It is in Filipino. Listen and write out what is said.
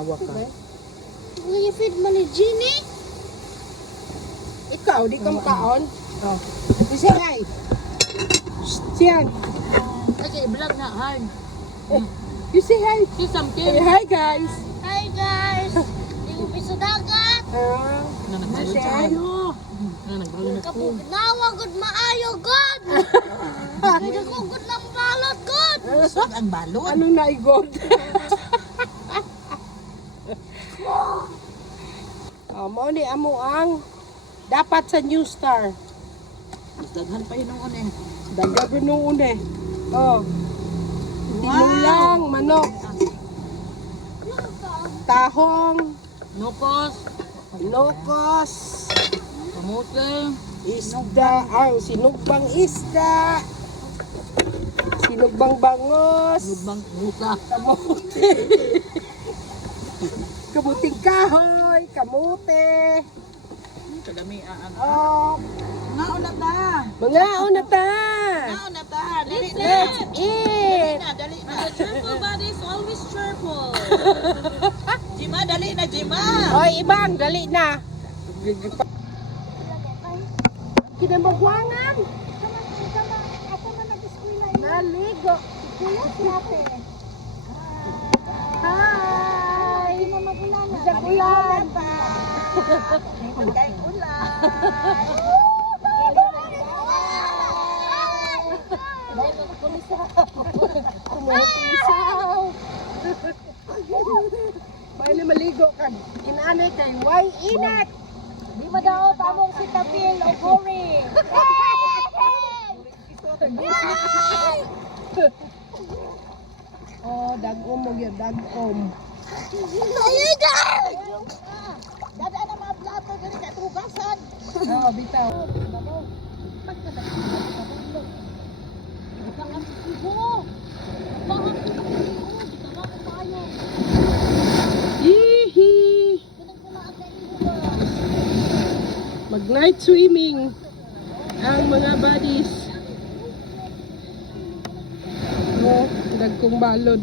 Awa ka. I-feed mo ni Ginny? Ikaw, di ka makaon. Oh. Say hi. Siyan. Kasi vlog na hard. You say hi. See something. Say hi, guys. Hi guys! Tingupin sa dagat! Na nagbalon sa ayo. Na nagbalon na ko. Kapugnawa, good maayo, God! Kaya ko good ng balot, God! Saan ang balon? Ano na igod? Mo ni amo ang dapat sa New Star. Daghan pa hinuon eh. Dagdag noon eh. Oh. Tinulang, manok, tahong, Nukos, lokos, kamote, isda, ang sinugbang isda, sinugbang bangos, lubang buka. kamote, kamuting kahoy, kamote, Kadami ano. oh, Ngaon na ta. mga una ta. Ngaon na ta. Dali na. Let's eat. Dali na. Cheerful bodies, always cheerful! Jima, dali na, Jima. Oy, ibang, dali na. Kinamagwangan. Naligo. Hi! Sa ulan. Kay ulan. Kumupisaw. May na maligo ka. Inanay kay why inat. Di ba daw tamong si Tapil o Gori? Oh, dagom mo gyud dagom. Dadaan na mga plato, gani ka tugasan! Oh, bitaw. Hihi. Mag night swimming ang mga buddies. Oh, dagkong balod.